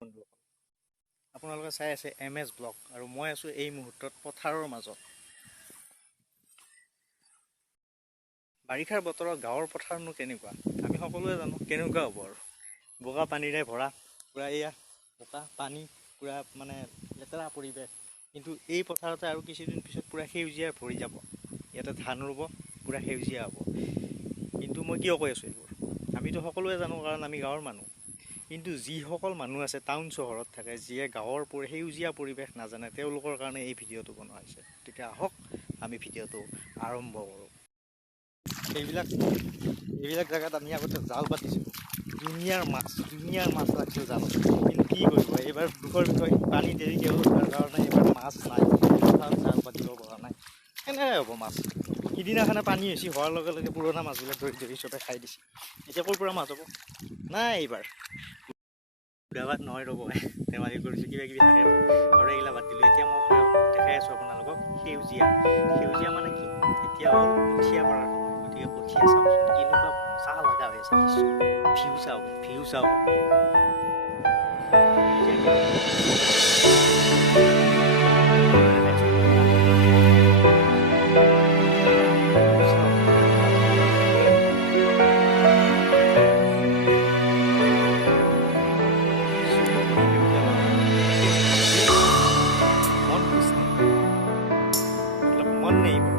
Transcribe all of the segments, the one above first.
বন্ধুসকল, আপোনালোকে চাই আছে MS ব্লগ আৰু মই আছো এই মুহূৰ্তত পথাৰৰ মাজত। বাৰিষাৰ বতৰত গাঁৱৰ পথাৰনো কেনেকুৱা আমি সকলোৱে জানো। কেনেকুৱা হ'ব আৰু বোকা পানীৰে ভৰা, পুৰা এয়া বোকা পানী, পুৰা মানে লেতেৰা পৰিৱেশ। কিন্তু এই পথাৰতে আৰু কিছুদিন পিছত পুৰা সেউজীয়া ভৰি যাব। ইয়াতে ধান ৰুব, পুৰা সেউজীয়া হ'ব। কিন্তু মই কিয় কৈ আছোঁ এইবোৰ? আমিতো সকলোৱে জানো, কাৰণ আমি গাঁৱৰ মানুহ। কিন্তু যিসকল মানুহ আছে টাউন চহৰত থাকে, যিয়ে গাঁৱৰ সেউজীয়া পৰিৱেশ নাজানে, তেওঁলোকৰ কাৰণে এই ভিডিঅ'টো বনোৱা হৈছে। গতিকে আহক আমি ভিডিঅ'টো আৰম্ভ কৰোঁ। এইবিলাক জেগাত আমি আগতে জাল পাতিছিলোঁ, ধুনীয়াৰ মাছ লাগিছিল জাল। কিন্তু কি কৰিব, এইবাৰ দুখৰ বিষয়, পানী দেৰিকৈ হোৱাৰ কাৰণে এইবাৰ মাছ নাই, জাল পাতিব পৰা নাই। কেনেকৈ হ'ব মাছ? সিদিনাখনে পানী বেছি হোৱাৰ লগে লগে পুৰণা মাছবিলাক ধৰি চবে খাই দিছে। এতিয়া ক'ৰ পৰা মাছ হ'ব? নাই এইবাৰ গাঁৱত নহয়। ৰ'ব, ধেমালি কৰিছোঁ, কিবা কিবি থাকে আৰু এইগিলা বাদ দিলোঁ। এতিয়া মই দেখাই আছোঁ আপোনালোকক সেউজীয়া মানে কি, এতিয়া হ'ল কঠীয়া পৰাৰ সময়। গতিকে কঠীয়া চাওকচোন কেনেকুৱা মজা লগা হৈ আছে। ভিউ চাওক। मन नहीं पड़ता।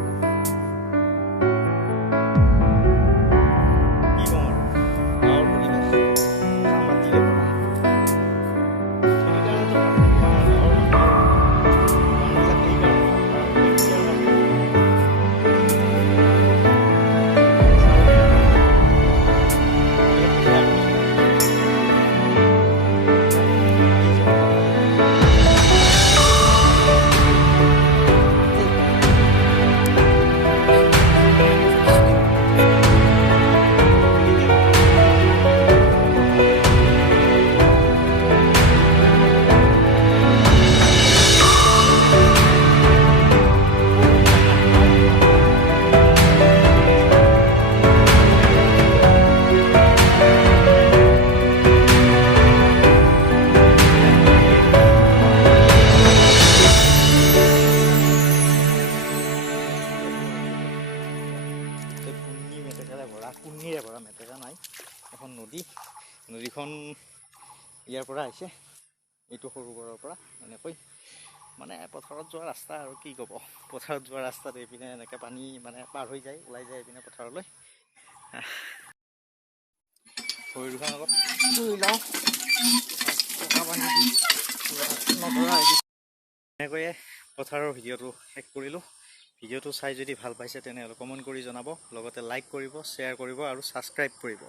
কুন্নীৰে ভৰা, মেটেকা নাই। এখন নদীখন ইয়াৰ পৰা আহিছে, এইটো সৰোবৰৰ পৰা। এনেকৈ মানে পথাৰত যোৱা ৰাস্তা আৰু কি ক'ব, পথাৰত যোৱা ৰাস্তাত এইপিনে এনেকৈ পানী মানে পাৰ হৈ যায়, ওলাই যায় এইপিনে পথাৰলৈ। ভৰি দুখন অলপ ধুই লওঁ, এনেকৈয়ে পথাৰৰ ভিডিঅ'টো শেষ কৰিলোঁ। ভিডিঅ'টো চাই যদি ভাল পাইছে তেনেহ'লে কমেণ্ট কৰি জনাব, লগতে লাইক কৰিব, শ্বেয়াৰ কৰিব আৰু ছাবস্ক্ৰাইব কৰিব।